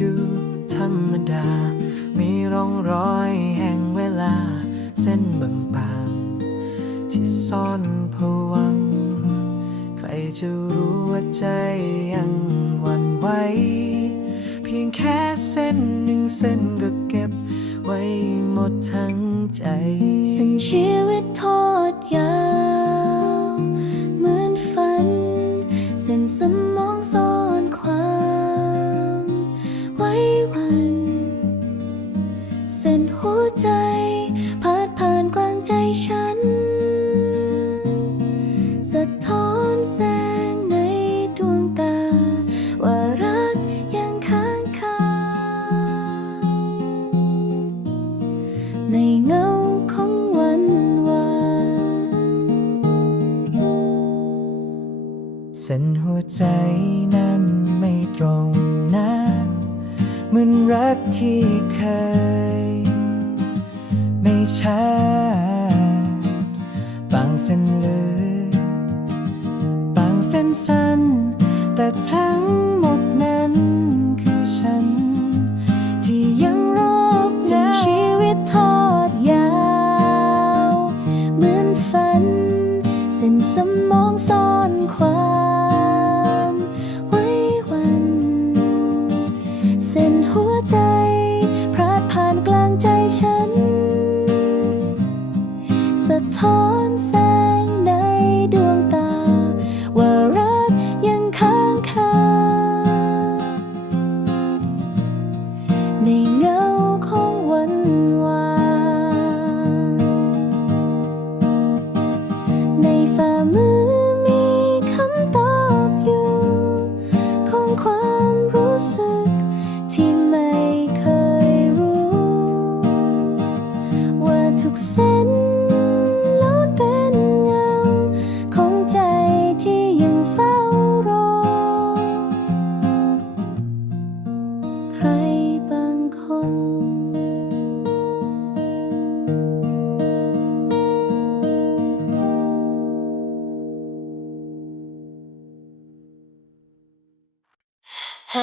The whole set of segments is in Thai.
ดูธรรมดา มีร่องรอยแห่งเวลา เส้นบางๆที่ซ่อนผวัง ใครจะรู้ว่าใจ ฉั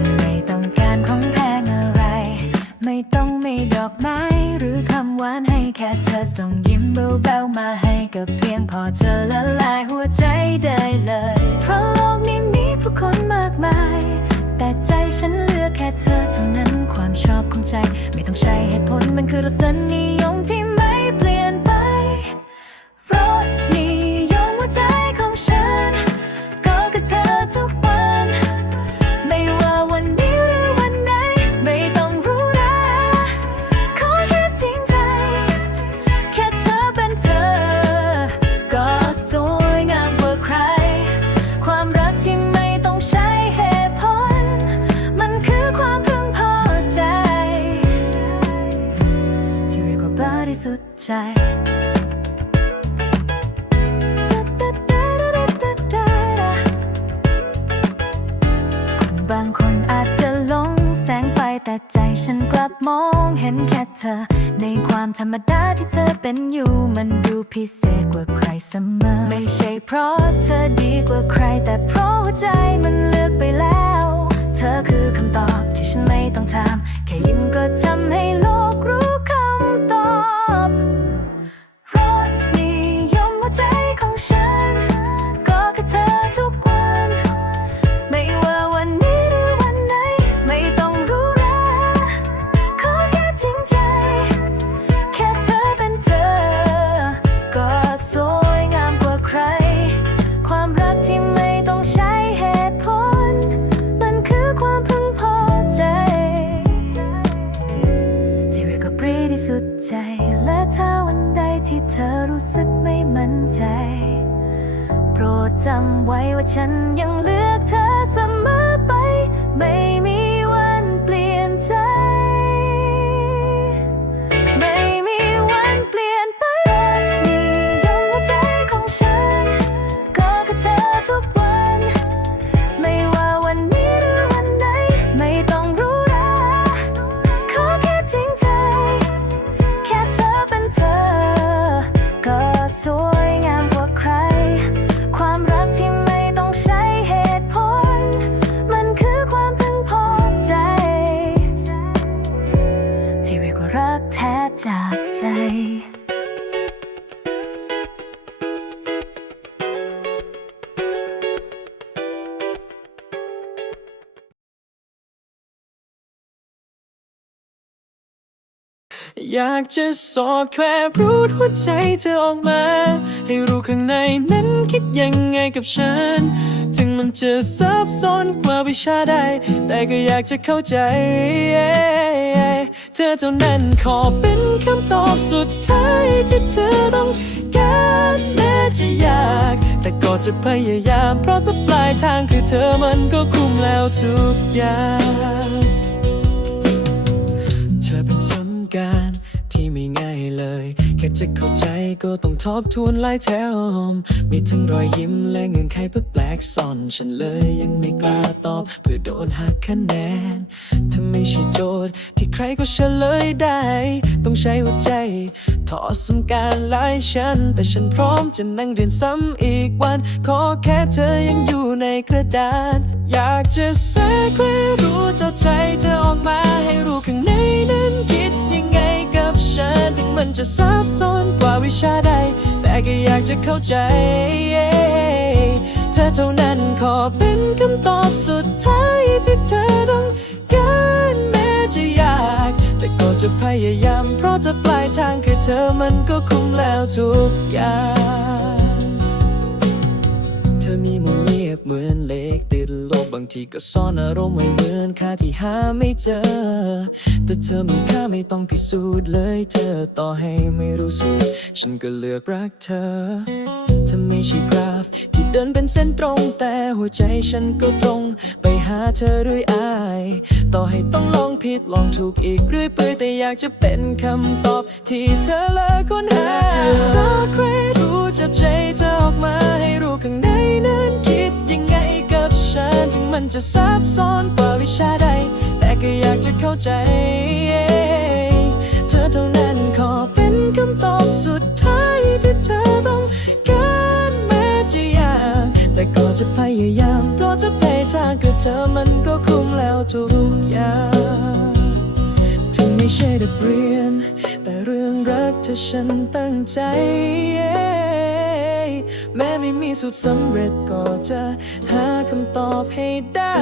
นไม่ต้องการของแพงอะไร ไม่ต้องมีดอกไม้หรือคำหวานให้แค่เธอส่งยิ้ม เบาๆมาให้ก็เพียงพอเธอละลายหัวใจได้เลย เพราะโลกนี้มีผู้คนมากมาย แต่ใจฉันเลือกแค่เธอเท่านั้นความชอบของใจ ไม่ต้องใช้เหตุผลมันคือรสนิยมที่ ใจบางคนอาจจะลงแสงไฟแต่ใจฉันกลับมองเห็นแค่เธอ ในความธรรมดาที่เธอเป็นอยู่ มันดูพิเศษกว่าใครเสมอ ไม่ใช่เพราะเธอดีกว่าใครแต่เพราะใจมัน จำไว้ว่าฉันยังเลือกเธอเสมอ อยากจะสอดแควรู้หัวใจเธอออกมา ให้รู้ข้างในนั้นคิดยังไงกับฉัน ถึงมันจะซับซ้อนกว่าวิชาใด แต่ก็อยากจะเข้าใจ เธอเท่านั้นขอเป็นคำตอบสุดท้ายที่เธอต้องการแม้จะยาก แต่ก็จะพยายาม เพราะจะปลายทางคือเธอมันก็คุ้มแล้วทุกอย่าง จะเข้าใจก็ต้องทบทวนหลายแถวมีทั้งรอยยิ้มและเงื่อนไขเพื่อแปลกซ่อน ฉันเลยยังไม่กล้าตอบ เพื่อโดนหักคะแนน ถ้าไม่ใช่โจทย์ที่ใครก็เฉลยได้ ต้องใช้หัวใจทอสมการหลายชั้นแต่ฉันพร้อมจะนั่งเรียนซ้ำอีกวัน ขอแค่เธอยังอยู่ในกระดาษ อยากจะแทรกให้รู้เจ้าใจเธอออกมาให้รู้ข้างในนั้น ฉันถึงมันจะซับซ้อนกว่าวิชาใด แต่ก็อยากจะเข้าใจ เธอเท่านั้นขอเป็นคำตอบสุดท้ายที่เธอต้องการแม้จะยาก แต่ก็จะพยายาม เพราะจะปลายทางคือเธอมันก็คุ้มแล้วทุกอย่าง เธอมีมุมเงียบเหมือนเล็ก ติดลบบางทีก็ซ่อนอารมณ์ไว้เหมือนค่าที่หาไม่เจอ แต่เธอมีค่าไม่ต้องพิสูจน์เลยเธอต่อให้ไม่รู้สึก ฉันก็เลือกรักเธอเธอไม่ใช่กราฟ ที่เดินเป็นเส้นตรงแต่หัวใจฉันก็ตรง ไปหาเธอเรื่อยอาย ต่อให้ต้องลองผิดลองถูกอีกเรื่อยเปื่อยแต่อยากจะเป็นคำตอบที่เธอเลิกค้นหาจะสักใครรู้จะใจเธอออกมาให้รู้ข้างในนั้นคิดยังไง ฉันถึงมันจะซับซ้อนกว่าวิชาใด แต่ก็อยากจะเข้าใจ เธอเท่านั้นขอเป็นคำตอบสุดท้ายที่เธอต้องการแม้จะยาก แต่ก็จะพยายาม เพราะจะไปทางกับเธอมันก็คุ้มแล้วทุกอย่างถึงไม่ใช่ดับเรียน แต่เรื่องรักเธอฉันตั้งใจ แม้ไม่มีสูตรสำเร็จก็จะหาคำตอบให้ได้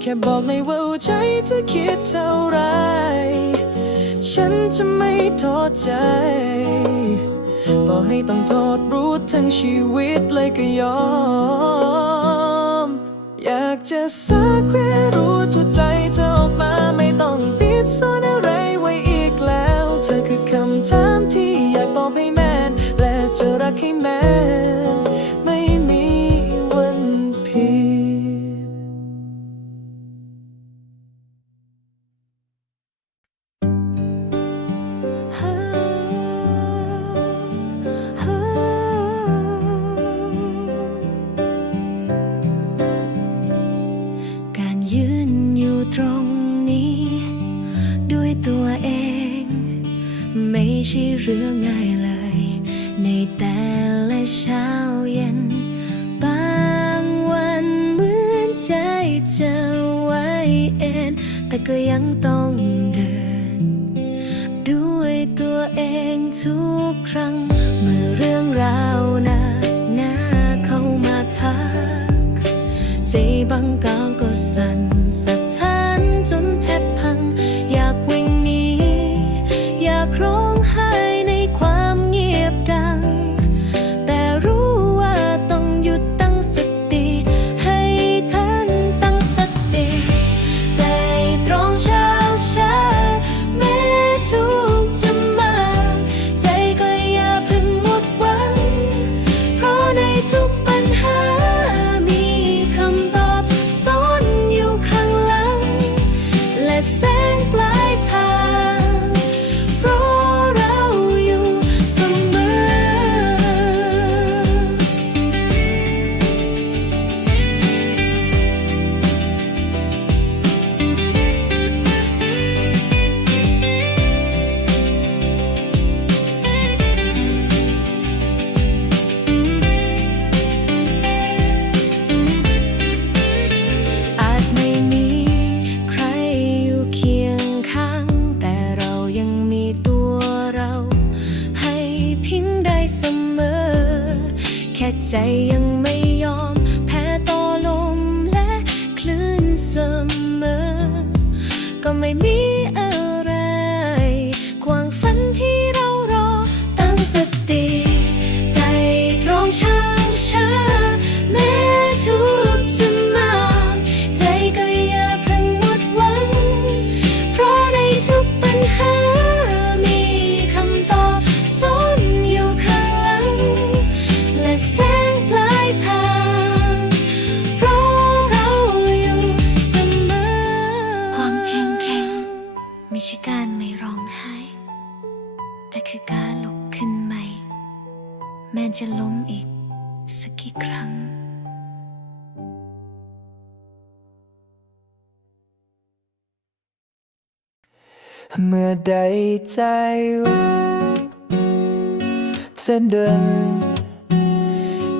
แค่บอกเลยว่าใจเธอคิดเท่าไร ฉันจะไม่ท้อใจ ต่อให้ต้องโทษรู้ทั้งชีวิตเลยก็ยอม อยากจะสักแค่รู้ทุกใจเธอออกมาไม่ต้องปิดซ่อน ใจยังไม่ยอม แพ้ต่อลมและคลื่นเสมอ ก็ไม่มี เมื่อใดใจเธอเดิน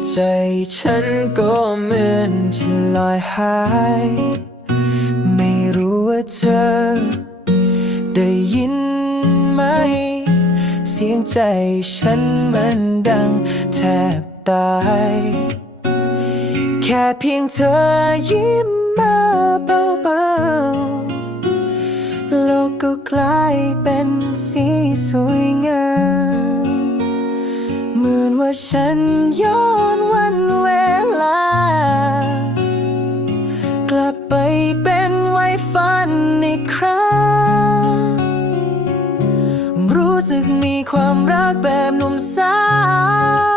ใจฉันก็เหมือนจะลอยหาย ไม่รู้ว่าเธอ ได้ยินไหม เสียงใจฉันมันดังแทบตาย แค่เพียงเธอยิ้มมาเบาๆ ก็กลายเป็นสีสวยงามเหมือนว่าฉันย้อนวันเวลา กลับไปเป็นไว้ฝันอีกครั้งรู้สึกมีความรักแบบหนุ่มสาว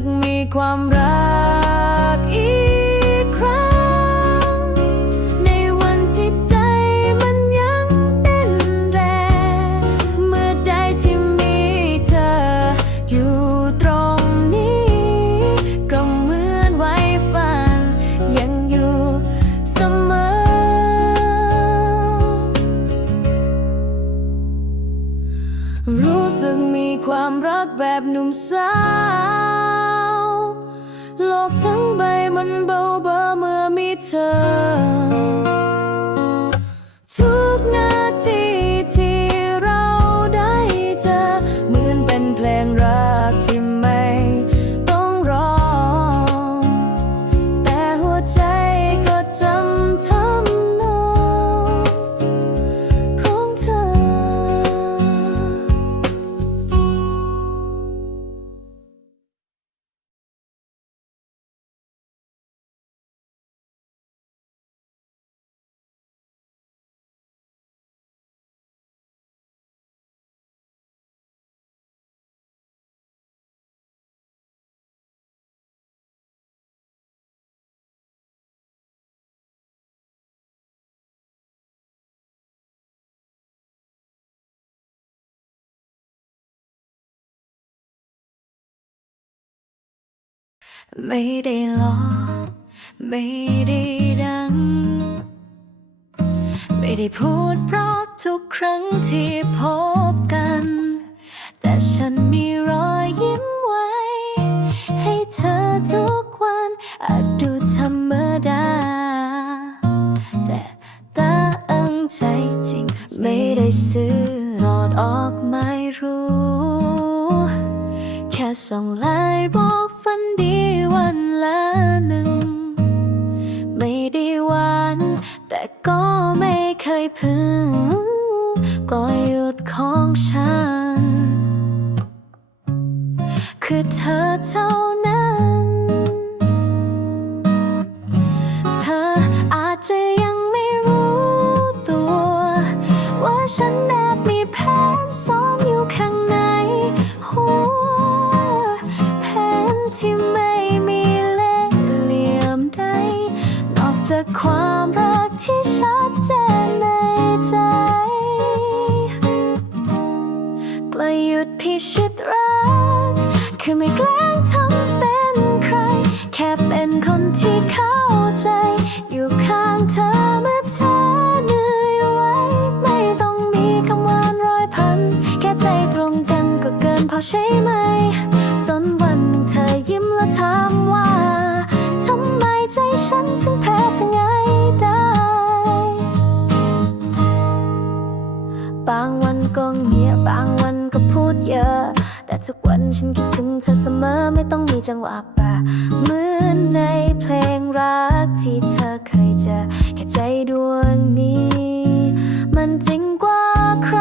กมีความรักอีกครั้ง ในวันที่ใจมันยังเต้นแรง เมื่อใดที่มีเธออยู่ตรงนี้ ก็เหมือนไว้ฝัน ยังอยู่เสมอ รู้สึกมีความรักแบบหนุ่มสาว กทั้งใบมันเบาเบาเมื่อมีเธอ ไม่ได้หลอกไม่ได้ดัง ไม่ได้พูดเพราะทุกครั้งที่พบกัน แต่ฉันมีรอยยิ้มไว้ ให้เธอทุกวันอาจดูธรรมดา แต่ตั้งใจจริงไม่ได้ซื้อรอดออกไม่รู้ แค่ส่งไลน์บอกฝันดี วันละหนึ่ง ไม่ได้วาน แต่ก็ไม่เคยพึงก็หยุดของฉัน คือเธอเท่านั้น เธออาจจะยังไม่รู้ตัว ว่าฉัน ความรักที่ชัดเจนในใจกลยุทธ์พิชิตรัก คือไม่แกล้งทำเป็นใคร แค่เป็นคนที่เข้าใจ อยู่ข้างเธอเมื่อเธอเหนื่อยไว้ ไม่ต้องมีคำหวานร้อยพัน แค่ใจตรงกันก็เกินพอใช่ไหม จนวันเธอยิ้มและถามว่า ทำไมใจฉัน ฉันคิดถึงเธอเสมอไม่ต้องมีจังหวะป่าเหมือนในเพลงรักที่เธอเคยเจอแค่ใจดวงนี้ มันจริงกว่าใคร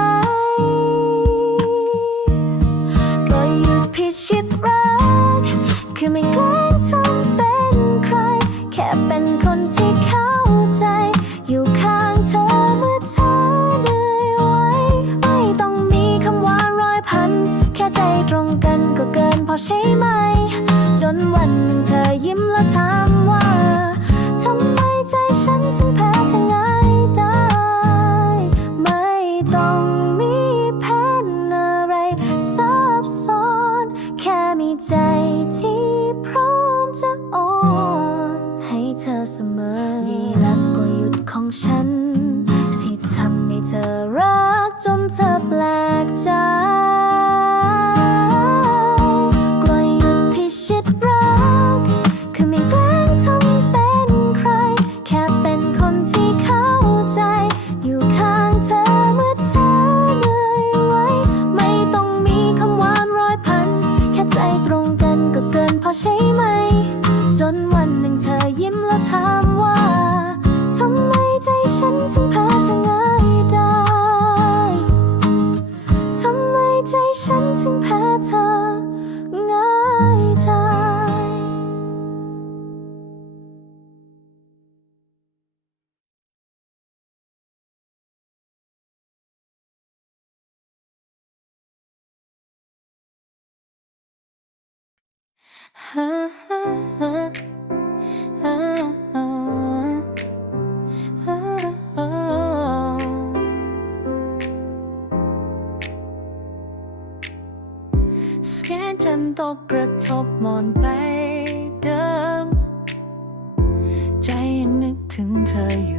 ก็หยุดพิชิต 可惜吗？ เสียจนตกกระทบมอนไปเดิม ใจยังนึกถึงเธออยู่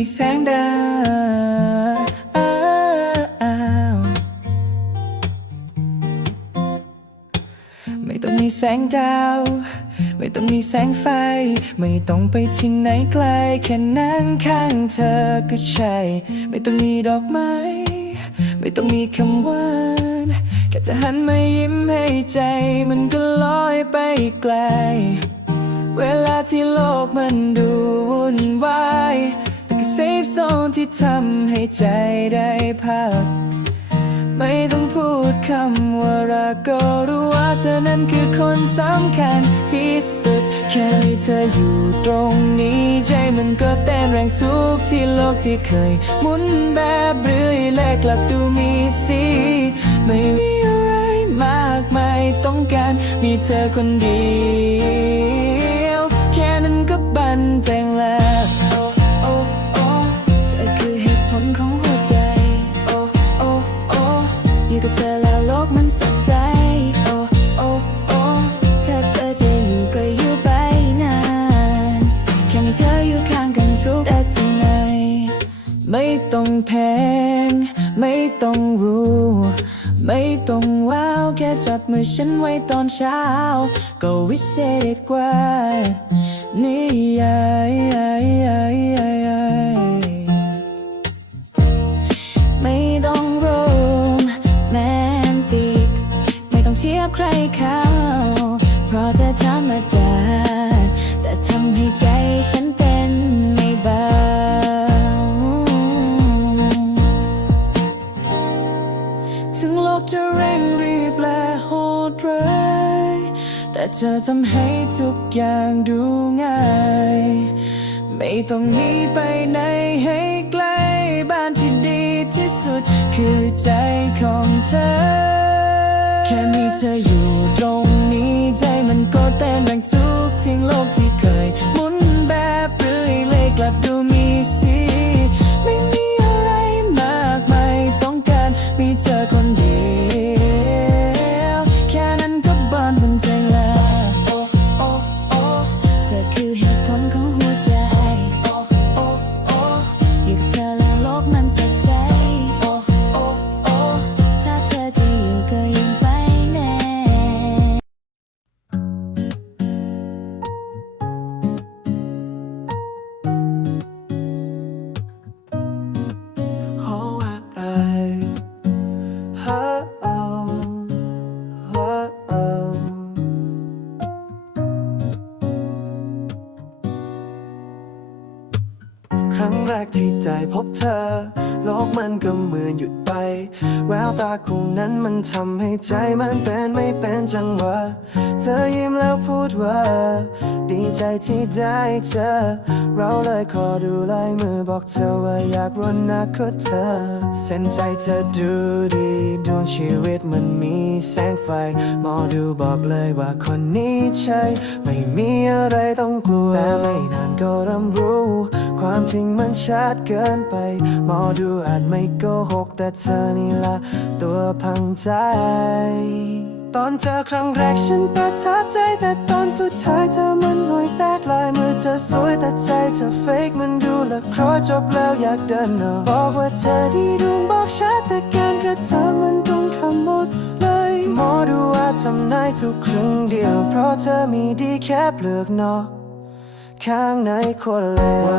ม่ต้องมีแสงดาวไม่ต้องมีแสงดาว ไม่ต้องมีแสงไฟ ไม่ต้องไปที่ไหนไกล แค่นั่งข้างเธอก็ใช่ ไม่ต้องมีดอกไม้ ไม่ต้องมีคำหวานแค่จะหันมายิ้มให้ใจ มันก็ลอยไปไกล เวลาที่โลกมันดูวุ่นวาย ก็เซฟโซนที่ทำให้ใจได้พัก ไม่ต้องพูดคำว่ารักก็รู้ว่าเธอนั้นคือคนสำคัญที่สุด แค่มีเธออยู่ตรงนี้ใจมันก็เต้นแรงทุกที่โลกที่เคยหมุนแบบเรื่อยและกลับดูมีสีไม่มีอะไรมากมายต้องการมีเธอคนเดียว จับมือฉันไว้ตอนเช้า ก็วิเศษกว่า นี่ เธอทำให้ทุกอย่างดูง่าย ไม่ต้องหนีไปไหนให้ไกล บ้านที่ดีที่สุดคือใจของเธอ แค่มีเธออยู่ตรงนี้ใจมันก็เต้นแรงทุกทิ้งโลกที่เคยมุน พบเธอ โลกมันก็เหมือนหยุดไป แววตาคู่นั้นมันทำให้ใจมันเต้นไม่เป็นจังหวะ เธอยิ้มแล้วพูดว่า ดีใจที่ได้เจอ เราเลยขอดูลายมือบอกเธอว่าอยากรวนอนาคตเธอ เส้นใจเธอดูดีดวงชีวิตมันมี แสงไฟหมอดูบอกเลยว่าคนนี้ใช่ ไม่มีอะไรต้องกลัว แต่ไม่นานก็เริ่มรู้ ความจริงมันชัดเกินไปหมอดูอาจไม่โกหก แต่เธอนี่ละตัวพังใจ ตอนเจอครั้งแรกฉันประทับใจ แต่ตอนสุดท้ายเธอมันห่วยแตกลายมือเธอสวยแต่ใจเธอเฟกมันดูละครอจบแล้วอยากเดินออกบอกว่าเธอดีดวงบอกชัดแต่การกระทำมันตรงคำหมด มอดูว่าทำนายทุกครึ่งเดียว เพราะเธอมีดีแค่เปลือกนอก ข้างในคนเลว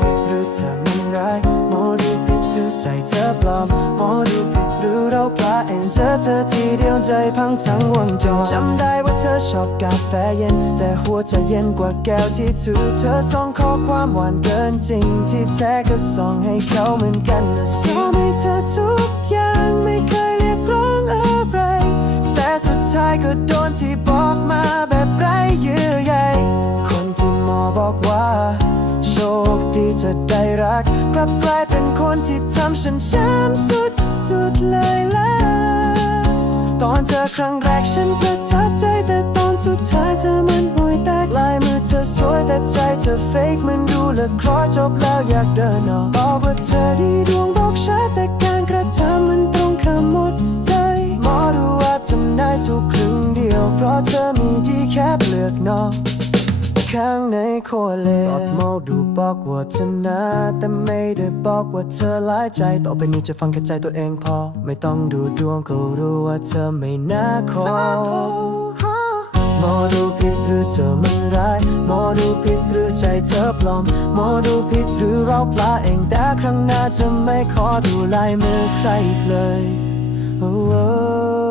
ผิดหรือเธอมันร้ายมอดูผิดหรือใจเธอปลอมมอดูผิดหรือเราพลาดเองเจอเธอทีเดียวใจพังทั้งวงจรจำได้ว่าเธอชอบกาแฟเย็น แต่หัวใจเย็นกว่าแก้วที่ถูกเธอส่งข้อความหวานเกินจริงที่แท้ก็ส่งให้เขาเหมือนกันนะสิยอมให้เธอทุกอย่าง สุดท้ายก็โดนที่บอกมาแบบไรเยื่อใยคนที่หมอบอกว่า โชคดีเธอได้รักกลับกลายเป็นคนที่ทำฉันช้ำสุดสุดเลยล่ะตอนเจอครั้งแรกฉันประทับใจแต่ตอนสุดท้ายเธอมันห่วยแตกลายมือเธอสวยแต่ใจเธอเฟกมันดูละครอจบแล้วอยากเดินออกบอกว่าเธอดีดวงบอกชัดแต่การกระทำมันตรงข้ามหมด หมอดูว่าทำได้ทุกครึ่งเดียว เพราะเธอมีดีแค่เปลือกนอก ข้างในโคเลตอบโมดูบอกว่าเธอนะแต่ไม่ได้บอกว่าเธอหลายใจ ต่อไปนี้จะฟังแค่ใจตัวเองพอ ไม่ต้องดูดวงก็รู้ว่าเธอไม่น่าคบมอดูผิดหรือเธอมันร้ายมอดูผิดหรือใจเธอปลอมมอดูผิดหรือเราพลาดเองแต่ครั้งหน้าจะไม่ขอดูลายมือใครอีกเลย โอ้โอ้